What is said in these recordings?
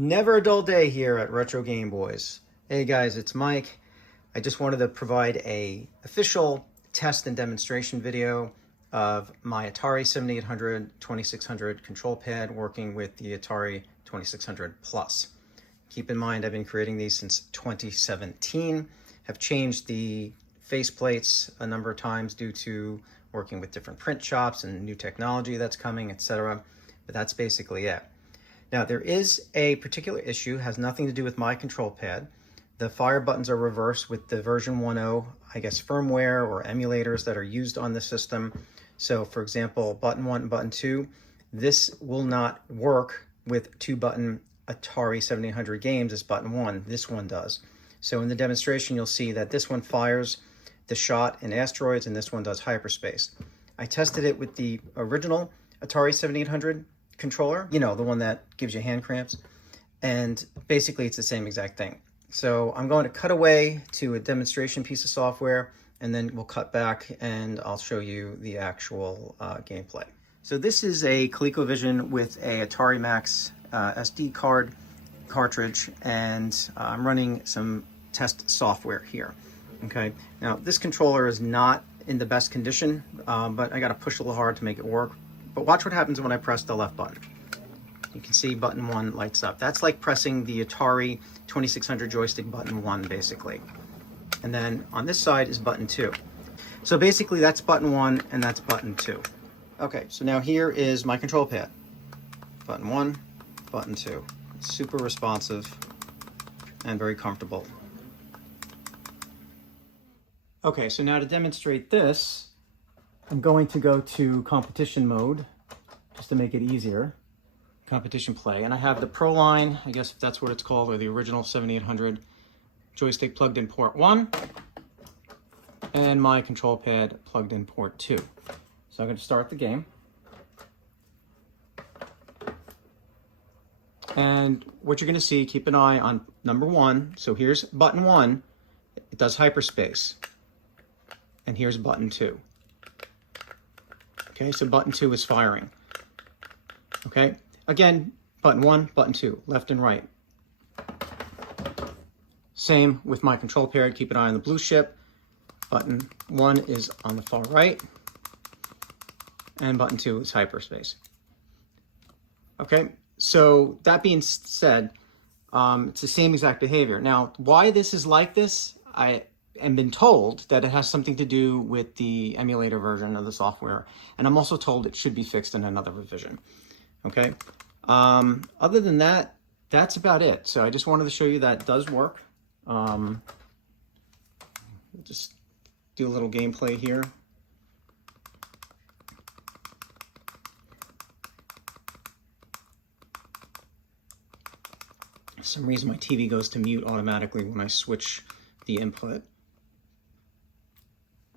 Never a dull day here at RetroGameBoyz. Hey guys, it's Mike. I just wanted to provide a official test and demonstration video of my Atari 7800 2600 control pad working with the Atari 2600 Plus. Keep in mind, I've been creating these since 2017, have changed the faceplates a number of times due to working with different print shops and new technology that's coming, etc. But that's basically it. Now, there is a particular issue, has nothing to do with my control pad. The fire buttons are reversed with the version 1.0, I guess, firmware or emulators that are used on the system. So, for example, button 1 and button 2, this will not work with 2-button Atari 7800 games as button 1. This one does. So in the demonstration, you'll see that this one fires the shot in asteroids and this one does hyperspace. I tested it with the original Atari 7800 controller, you know, the one that gives you hand cramps, and basically it's the same exact thing. So I'm going to cut away to a demonstration piece of software and then we'll cut back and I'll show you the actual gameplay. So this is a ColecoVision with a Atari Max SD card cartridge, and I'm running some test software here. Okay, now this controller is not in the best condition, but I got to push a little hard to make it work. But watch what happens when I press the left button. You can see button 1 lights up. That's like pressing the Atari 2600 joystick button 1, basically. And then on this side is button 2. So basically that's button 1 and that's button 2. Okay, so now here is my control pad. Button 1, button 2. It's super responsive and very comfortable. Okay, so now to demonstrate this, I'm going to go to competition mode, just to make it easier. Competition play. And I have the Pro line, I guess if that's what it's called, or the original 7800 joystick plugged in port 1, and my control pad plugged in port 2. So I'm going to start the game. And what you're going to see, keep an eye on number 1. So here's button 1, it does hyperspace. And here's button 2. Okay, so button 2 is firing. Okay, again, button 1, button 2, left and right. Same with my control pad, keep an eye on the blue ship. Button 1 is on the far right, and button 2 is hyperspace. Okay, so that being said, it's the same exact behavior. Now, why this is like this, I have been told that it has something to do with the emulator version of the software, and I'm also told it should be fixed in another revision. Okay, other than that, that's about it. So I just wanted to show you that it does work. Just do a little gameplay here. For some reason my TV goes to mute automatically when I switch the input.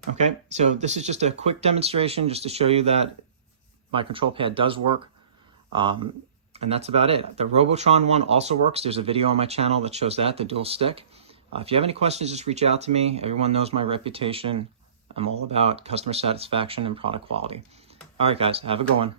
Okay, so this is just a quick demonstration just to show you that my control pad does work. And that's about it. The Robotron one also works. There's a video on my channel that shows that, the dual stick. If you have any questions, just reach out to me. Everyone knows my reputation. I'm all about customer satisfaction and product quality. All right, guys, have a good one.